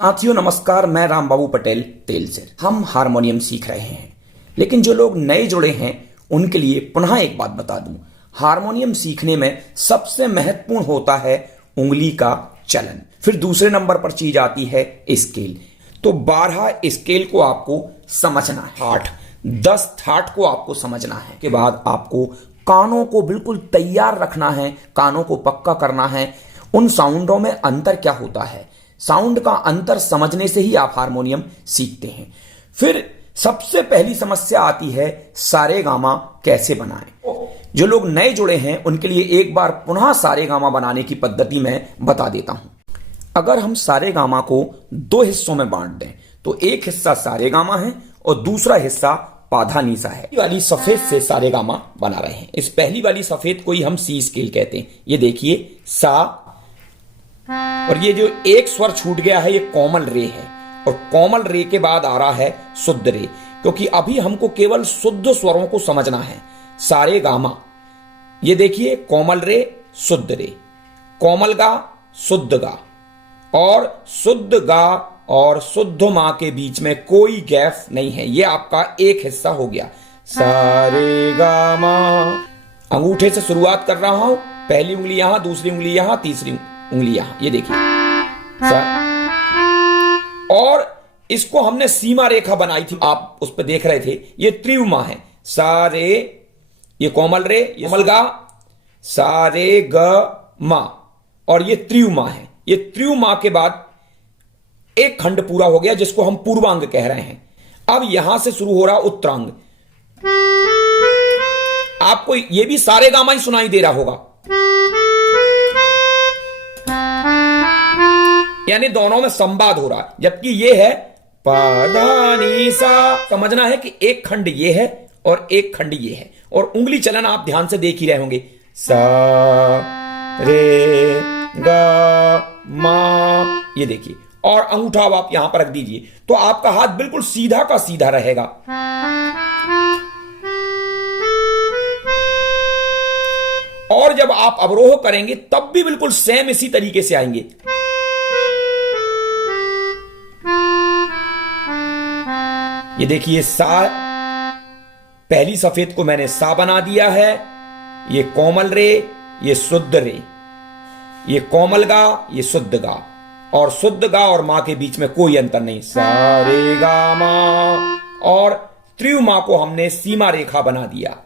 साथियों नमस्कार, मैं रामबाबू पटेल तेलचर। हम हारमोनियम सीख रहे हैं, लेकिन जो लोग नए जुड़े हैं उनके लिए पुनः एक बात बता दूं। हारमोनियम सीखने में सबसे महत्वपूर्ण होता है उंगली का चलन। फिर दूसरे नंबर पर चीज आती है स्केल। तो 12 स्केल को आपको समझना है, 10 थाट को आपको समझना है। के बाद आपको कानों को बिल्कुल तैयार रखना है, कानों को पक्का करना है। उन साउंडों में अंतर क्या होता है, साउंड का अंतर समझने से ही आप हारमोनियम सीखते हैं। फिर सबसे पहली समस्या आती है सारेगामा कैसे बनाएं। जो लोग नए जुड़े हैं उनके लिए एक बार पुनः सारेगामा बनाने की पद्धति मैं बता देता हूं। अगर हम सारेगामा को 2 हिस्सों में बांट दें तो एक हिस्सा सारेगामा है और दूसरा हिस्सा पाधानीसा है। पहली वाली सफेद से सारेगामा बना रहे हैं। इस पहली वाली सफेद को ही हम सी स्केल कहते हैं। ये देखिए सा, और ये जो एक स्वर छूट गया है ये कोमल रे है, और कोमल रे के बाद आ रहा है शुद्ध रे, क्योंकि अभी हमको केवल शुद्ध स्वरों को समझना है। सारे गामा, ये देखिए कोमल रे शुद्ध रे, कोमल गा शुद्ध गा, और शुद्ध गा और शुद्ध मां के बीच में कोई गैप नहीं है। ये आपका एक हिस्सा हो गया। सारे गामा, अंगूठे से शुरुआत कर रहा हूं, पहली उंगली यहां, दूसरी उंगली यहां, तीसरी उंगली यहां, ये देखिए। और इसको हमने सीमा रेखा बनाई थी, आप उस पर देख रहे थे। ये त्रिउमा है। सारे, ये कोमल रे, ये कोमल गा, सारे ग मा, और ये त्रिउमा है। ये त्रिउमा के बाद एक खंड पूरा हो गया जिसको हम पूर्वांग कह रहे हैं। अब यहां से शुरू हो रहा उत्तरांग। आपको ये भी सारे गामा ही सुनाई दे रहा होगा, यानी दोनों में संवाद हो रहा है। जबकि ये है पाधानीसा। समझना है कि एक खंड ये है और एक खंड ये है, और उंगली चलन आप ध्यान से देख ही रहे होंगे। सा रे गा मा, ये देखिए। और अंगूठा अब आप यहां पर रख दीजिए तो आपका हाथ बिल्कुल सीधा का सीधा रहेगा। और जब आप अवरोह करेंगे तब भी बिल्कुल सेम इसी तरीके से आएंगे। ये देखिए सा, पहली सफेद को मैंने सा बना दिया है। ये कोमल रे, ये शुद्ध रे, ये कोमल गा, ये शुद्ध गा, और शुद्ध गा और मां के बीच में कोई अंतर नहीं। सा रे गा मा, और त्रियुमा को हमने सीमा रेखा बना दिया।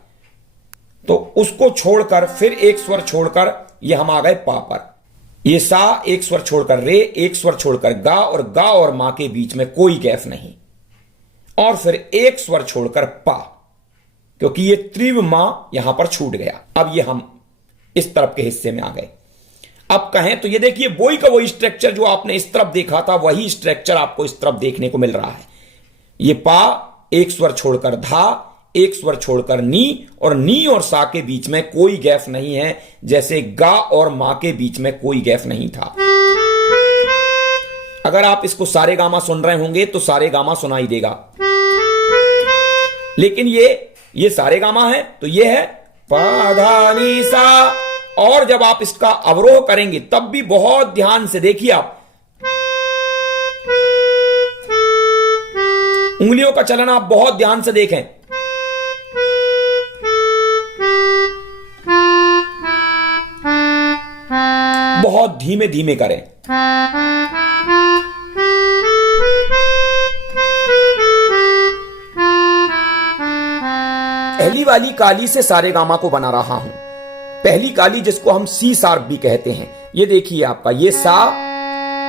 तो उसको छोड़कर फिर एक स्वर छोड़कर ये हम आ गए पा पर। ये सा एक स्वर छोड़कर रे, एक स्वर छोड़कर गा, और गा और मां के बीच में कोई गैप नहीं। और फिर एक स्वर छोड़कर पा, क्योंकि ये त्रिवमा यहां पर छूट गया। अब ये हम इस तरफ के हिस्से में आ गए। अब कहें तो ये देखिए वही का वही स्ट्रक्चर जो आपने इस तरफ देखा था, वही स्ट्रक्चर आपको इस तरफ देखने को मिल रहा है। ये पा, एक स्वर छोड़कर धा, एक स्वर छोड़कर नी, और नी और सा के बीच में कोई गैप नहीं है, जैसे गा और मां के बीच में कोई गैप नहीं था। अगर आप इसको सारे गामा सुन रहे होंगे तो सारे गामा सुनाई देगा, लेकिन ये सारे गामा है तो ये है पाधानीसा। और जब आप इसका अवरोह करेंगे तब भी बहुत ध्यान से देखिए, आप उंगलियों का चलन आप बहुत ध्यान से देखें। बहुत धीमे धीमे करें। पहली वाली काली से सारेगामा को बना रहा हूं। पहली काली जिसको हम सी शार्प भी कहते हैं। ये देखिए आपका ये सा,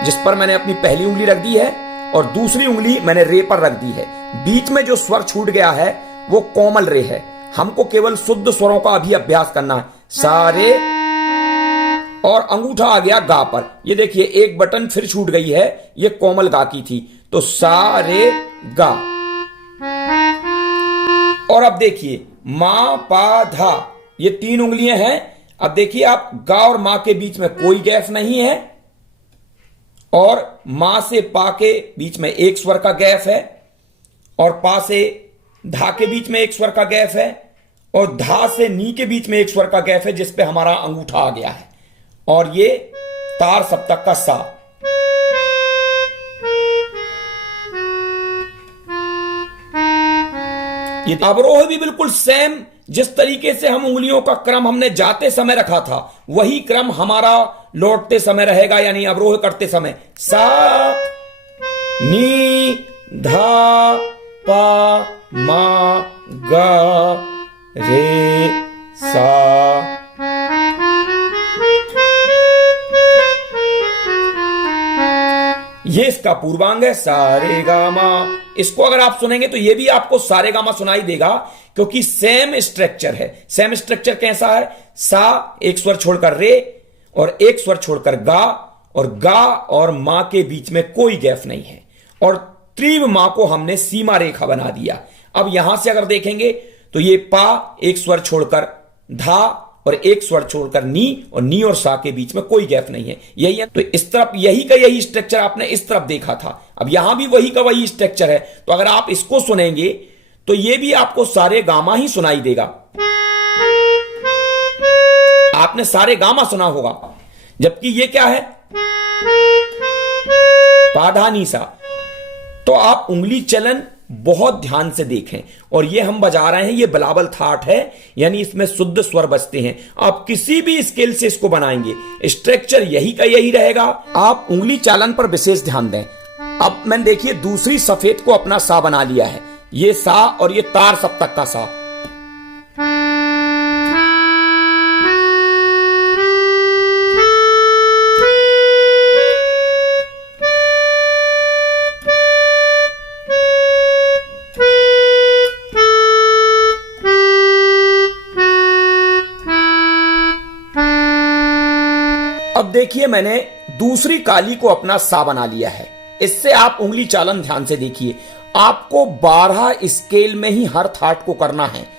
जिस पर मैंने अपनी पहली उंगली रख दी है, और दूसरी उंगली मैंने रे पर रख दी है। बीच में जो स्वर छूट गया है वो कोमल रे है। हमको केवल शुद्ध स्वरों का अभी अभ्यास करना है। सारे, और अंगूठा आ गया गा पर। ये देखिए एक बटन फिर छूट गई है, ये कोमल गा की थी, तो सा रे गा। और अब देखिए मा पा धा, ये 3 उंगलियां हैं। अब देखिए आप, गा और मां के बीच में कोई गैप नहीं है, और मां से पा के बीच में एक स्वर का गैप है, और पा से धा के बीच में एक स्वर का गैप है, और धा से नी के बीच में एक स्वर का गैप है, जिस पे हमारा अंगूठा आ गया है। और ये तार सप्तक का सा। ये अवरोह भी बिल्कुल सेम, जिस तरीके से हम उंगलियों का क्रम हमने जाते समय रखा था वही क्रम हमारा लौटते समय रहेगा, यानी अवरोह करते समय सा नी धा पा मा गा रे सा। ये इसका पूर्वांग है सा रे गा मा। इसको अगर आप सुनेंगे तो ये भी आपको सा रे गा मा सुनाई देगा, क्योंकि सेम स्ट्रक्चर है। सेम स्ट्रक्चर कैसा है? सा एक स्वर छोड़कर रे और एक स्वर छोड़कर गा, और गा और मां के बीच में कोई गैप नहीं है, और त्रिव मां को हमने सीमा रेखा बना दिया। अब यहां से अगर देखेंगे तो ये पा एक स्वर छोड़कर धा और एक स्वर छोड़कर नी, और नी और सा के बीच में कोई गैप नहीं है। यही है, तो इस तरफ यही का यही स्ट्रक्चर आपने इस तरफ देखा था, अब यहां भी वही का वही स्ट्रक्चर है। तो अगर आप इसको सुनेंगे तो ये भी आपको सारे गामा ही सुनाई देगा। आपने सारे गामा सुना होगा, जबकि ये क्या है? पाधा नी सा। तो आप उंगली चलन बहुत ध्यान से देखें, और ये हम बजा रहे हैं, ये बिलावल थाट है, यानी इसमें शुद्ध स्वर बजते हैं। आप किसी भी स्केल से इसको बनाएंगे, स्ट्रक्चर यही का यही रहेगा। आप उंगली चालन पर विशेष ध्यान दें। अब मैंने देखिए दूसरी सफेद को अपना सा बना लिया है, ये सा और ये तार सप्तक का सा। अब देखिए मैंने दूसरी काली को अपना सा बना लिया है। इससे आप उंगली चालन ध्यान से देखिए, आपको 12 स्केल में ही हर थाट को करना है।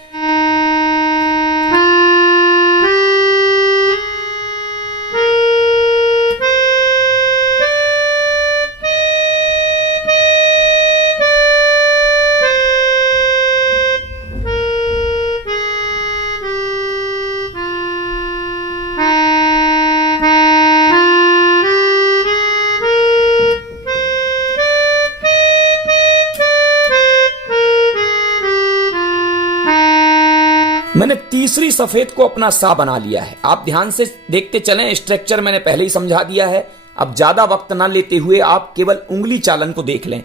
मैंने तीसरी सफेद को अपना सा बना लिया है। आप ध्यान से देखते चलें, स्ट्रक्चर मैंने पहले ही समझा दिया है। अब ज्यादा वक्त ना लेते हुए आप केवल उंगली चालन को देख लें।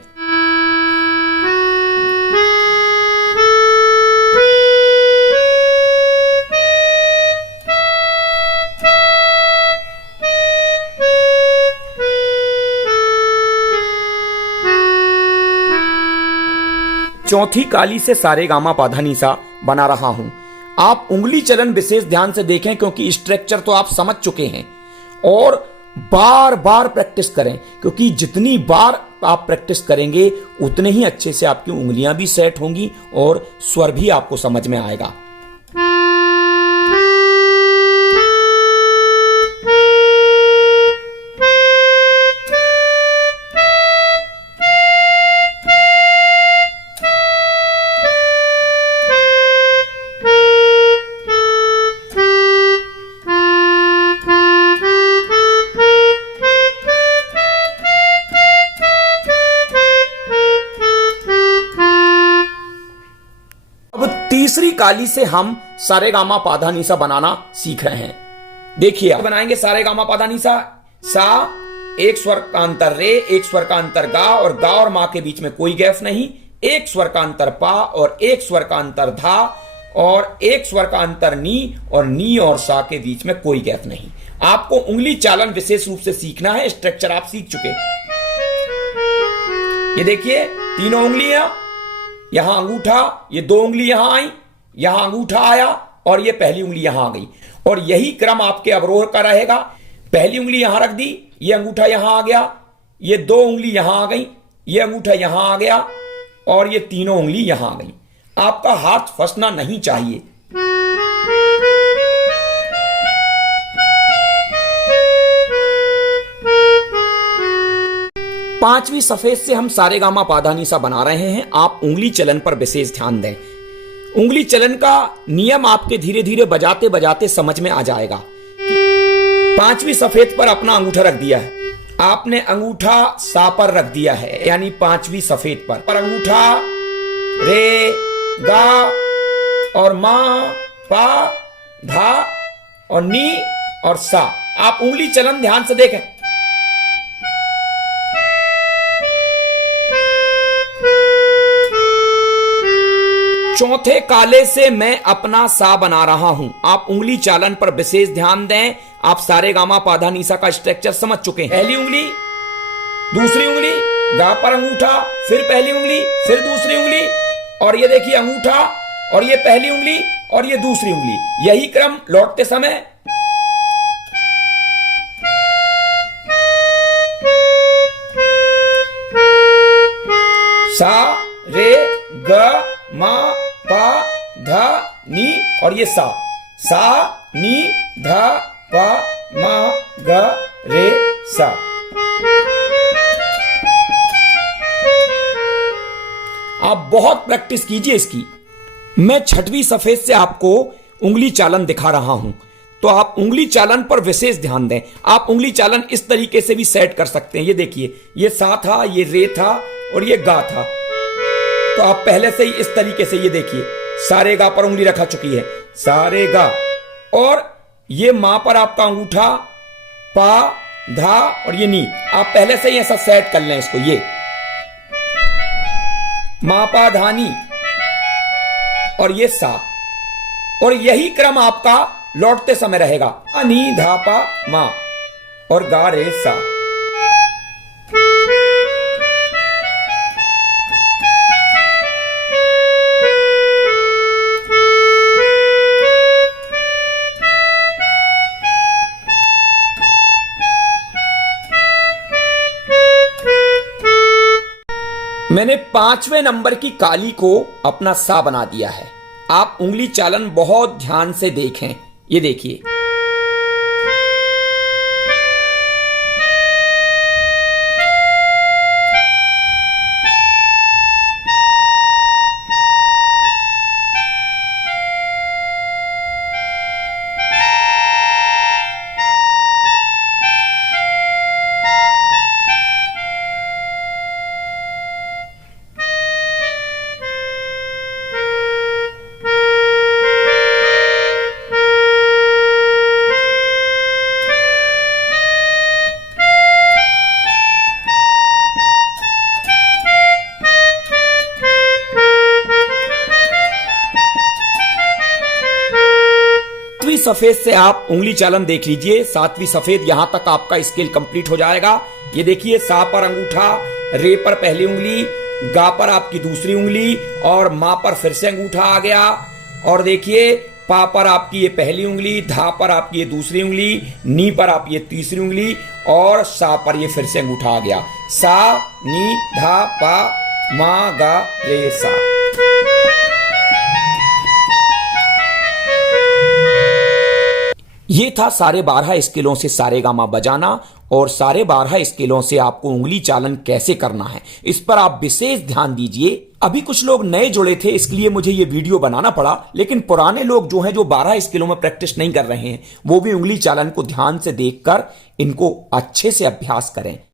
चौथी काली से सारे गामा पाधा नीसा बना रहा हूं। आप उंगली चलन विशेष ध्यान से देखें, क्योंकि स्ट्रक्चर तो आप समझ चुके हैं, और बार बार प्रैक्टिस करें, क्योंकि जितनी बार आप प्रैक्टिस करेंगे उतने ही अच्छे से आपकी उंगलियां भी सेट होंगी और स्वर भी आपको समझ में आएगा। तीसरी काली से हम सारे गामा पाधा नीसा बनाना सीख रहे हैं। देखिए आप बनाएंगे सारे गामा पाधा नीसा। सा एक स्वर का अंतर रे, एक स्वर का अंतर गा, और गा और मां के बीच में कोई गैप नहीं। एक स्वर का अंतर पा और एक स्वर का अंतर धा, और एक स्वर का अंतर नी, और नी और सा के बीच में कोई गैप नहीं। आपको उंगली चालन विशेष रूप से सीखना है। स्ट्रक्चर आप सीख चुके। ये देखिए तीनों उंगलियां, यहां अंगूठा, ये 2 उंगली यहां आई, यहां अंगूठा आया, और ये पहली उंगली यहां आ गई, और यही क्रम आपके अवरोह का रहेगा। पहली उंगली यहां रख दी, ये अंगूठा यहां आ गया, ये 2 उंगली यहां आ गई, ये अंगूठा यहां आ गया, और ये तीनों उंगली यहां आ गई। आपका हाथ फंसना नहीं चाहिए। पांचवी सफेद से हम सारे गामा पाधा नीसा बना रहे हैं। आप उंगली चलन पर विशेष ध्यान दें। उंगली चलन का नियम आपके धीरे धीरे बजाते बजाते समझ में आ जाएगा। पांचवी सफेद पर अपना अंगूठा रख दिया है, आपने अंगूठा सा पर रख दिया है, यानी पांचवी सफेद पर अंगूठा रे गा और मा, पा, धा और नी और सा। आप उंगली चलन ध्यान से देखें। चौथे काले से मैं अपना सा बना रहा हूं। आप उंगली चालन पर विशेष ध्यान दें। आप सारे गामा पाधा नीसा का स्ट्रक्चर समझ चुके हैं। पहली उंगली, दूसरी उंगली, गा पर अंगूठा, फिर पहली उंगली, फिर दूसरी उंगली, और ये देखिए अंगूठा, और ये पहली उंगली और ये दूसरी उंगली। यही क्रम लौटते समय सा, रे, ग, मा, पा, धा, नी और ये सा। सा, नी, धा, पा, मा, ग, रे, सा। आप बहुत प्रैक्टिस कीजिए इसकी। मैं छठवीं सफेद से आपको उंगली चालन दिखा रहा हूं, तो आप उंगली चालन पर विशेष ध्यान दें। आप उंगली चालन इस तरीके से भी सेट कर सकते हैं। ये देखिए, ये सा था, ये रे था और ये गा था। तो आप पहले से ही इस तरीके से, ये देखिए, सारे गा पर उंगली रखा चुकी है, सारे गा, और ये मा पर आपका अंगूठा, पा, धा और ये नी। आप पहले से ही ऐसा सेट कर लें इसको। ये मा, पा, धा, नी और ये सा, और यही क्रम आपका लौटते समय रहेगा। अनी, धा, पा, मा और गा, रे, सा। मैंने 5वें नंबर की काली को अपना सा बना दिया है। आप उंगली चालन बहुत ध्यान से देखें। ये देखिए, सफेद से आप उंगली चालन देख लीजिए। 7वीं सफेद, यहां तक आपका स्केल कंप्लीट हो जाएगा। ये देखिए, सा पर अंगूठा, रे पर पहली उंगली, गा पर आपकी दूसरी उंगली और मा पर फिर से अंगूठा आ गया, और देखिए पा पर आपकी ये पहली उंगली, धा पर आपकी ये दूसरी उंगली, नी पर आप ये तीसरी उंगली और सा पर ये फिर से अंगूठा आ गया। सा, नी, धा, पा, मा, गा, रे, सा। ये था सारे 12 स्केलों से सारे गामा बजाना, और सारे 12 स्केलों से आपको उंगली चालन कैसे करना है इस पर आप विशेष ध्यान दीजिए। अभी कुछ लोग नए जुड़े थे, इसलिए मुझे ये वीडियो बनाना पड़ा, लेकिन पुराने लोग जो हैं, जो 12 स्केलों में प्रैक्टिस नहीं कर रहे हैं, वो भी उंगली चालन को ध्यान से देखकर इनको अच्छे से अभ्यास करें।